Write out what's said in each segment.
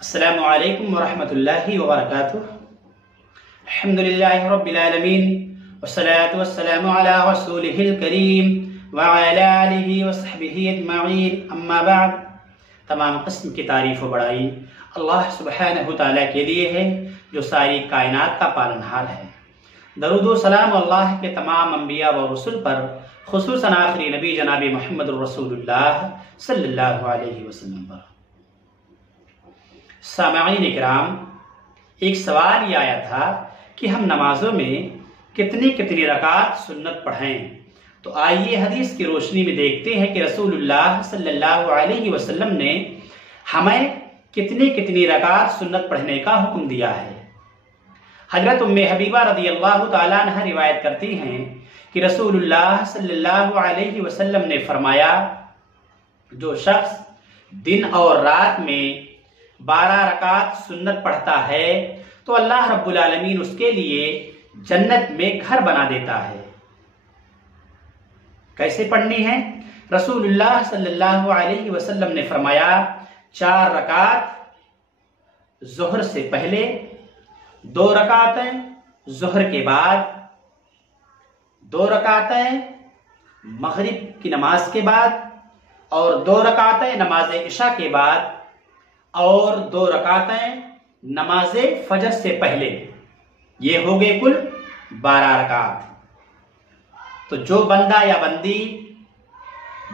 السلام علیکم ورحمۃ اللہ وبرکاتہ۔ الحمدللہ رب العالمین والصلاة والسلام علی رسولہ الکریم وعلی آلہ وصحبہ اجمعین، اما بعد۔ تمام قسم کی تعریف و بڑائی اللہ سبحانہ تعالیٰ کے لیے ہے جو ساری کائنات کا پالنہار ہے۔ درود و سلام اللہ کے تمام انبیاء و رسل پر، خصوصاً آخری نبی جناب محمد رسول اللہ صلی اللہ علیہ وسلم پر۔ سامعین اکرام، ایک سوال یہ آیا تھا کہ ہم نمازوں میں کتنی رکعت سنت پڑھیں، تو آئیے حدیث کی روشنی میں دیکھتے ہیں کہ رسول اللہ صلی اللہ علیہ وسلم نے ہمیں کتنی رکعت سنت پڑھنے کا حکم دیا ہے۔ حضرت ام حبیبہ رضی اللہ تعالیٰ عنہ روایت کرتی ہیں کہ رسول اللہ صلی اللہ علیہ وسلم نے فرمایا، جو شخص دن اور رات میں 12 رکعت سنت پڑھتا ہے تو اللہ رب العالمین اس کے لیے جنت میں گھر بنا دیتا ہے۔ کیسے پڑھنی ہے؟ رسول اللہ صلی اللہ علیہ وسلم نے فرمایا، 4 رکعت ظہر سے پہلے، 2 رکعتیں ظہر کے بعد، 2 رکعتیں مغرب کی نماز کے بعد، اور 2 رکعتیں نماز عشاء کے بعد، اور 2 رکعتیں نماز فجر سے پہلے۔ یہ ہو گئے کل 12 رکعت۔ تو جو بندہ یا بندی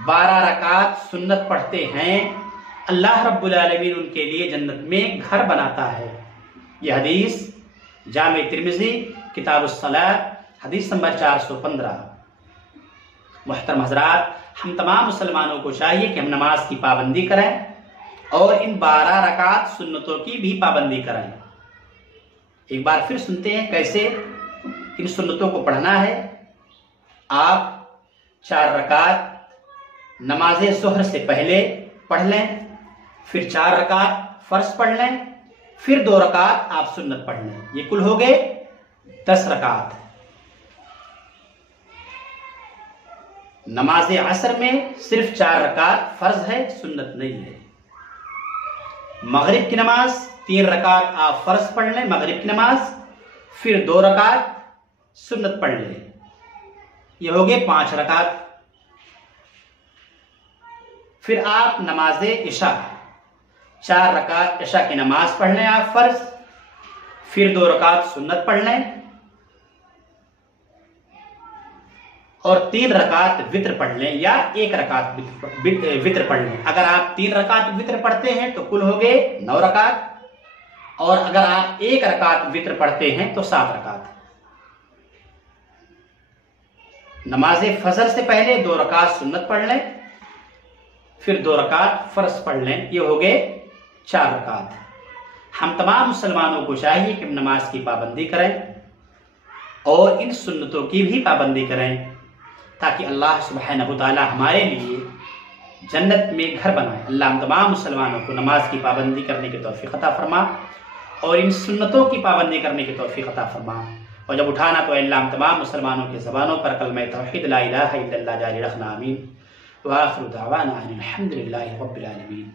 12 رکعت سنت پڑھتے ہیں، اللہ رب العالمین ان کے لیے جنت میں گھر بناتا ہے۔ یہ حدیث جامع ترمذی کتاب الصلاۃ حدیث نمبر 415۔ محترم حضرات، ہم تمام مسلمانوں کو چاہیے کہ ہم نماز کی پابندی کریں اور ان 12 رکعت سنتوں کی بھی پابندی کریں۔ ایک بار پھر سنتے ہیں کیسے ان سنتوں کو پڑھنا ہے۔ آپ 4 رکعت نماز ظہر سے پہلے پڑھ لیں، پھر 4 رکعت فرض پڑھ لیں، پھر 2 رکعت آپ سنت پڑھ لیں۔ یہ کل ہو گئے 10 رکعت۔ نماز عصر میں صرف 4 رکعت فرض ہے، سنت نہیں ہے۔ مغرب کی نماز 3 رکعت آپ فرض پڑھ لیں، مغرب کی نماز، پھر 2 رکعت سنت پڑھ لیں۔ یہ ہو گئے 5 رکعت۔ پھر آپ نماز عشاء 4 رکعت عشاء کی نماز پڑھ لیں آپ فرض، پھر 2 رکعت سنت پڑھ لیں، اور 3 رکعت وتر پڑھ لیں، یا 1 رکعت وتر پڑھ لیں۔ اگر آپ 3 رکعت وتر پڑھتے ہیں تو کل ہو گئے 9 رکعت، اور اگر آپ 1 رکعت وتر پڑھتے ہیں تو 7 رکعت۔ نماز فجر سے پہلے 2 رکعت سنت پڑھ لیں، پھر 2 رکعت فرض پڑھ لیں۔ یہ ہو گئے 4 رکعت۔ ہم تمام مسلمانوں کو چاہیے کہ ہم نماز کی پابندی کریں اور ان سنتوں کی بھی پابندی کریں، تاکہ اللہ سبحانہ تعالی ہمارے لیے جنت میں گھر بنائے۔ اللہ ہم تمام مسلمانوں کو نماز کی پابندی کرنے کی توفیق عطا فرما اور ان سنتوں کی پابندی کرنے کی توفیق عطا فرما، اور جب اٹھانا تو اللہ ہم تمام مسلمانوں کی زبانوں پر کلمہ توحید لا الہ الا اللہ جاری رکھنا، آمین۔ وآخر دعوانا ان الحمد للہ رب العالمین۔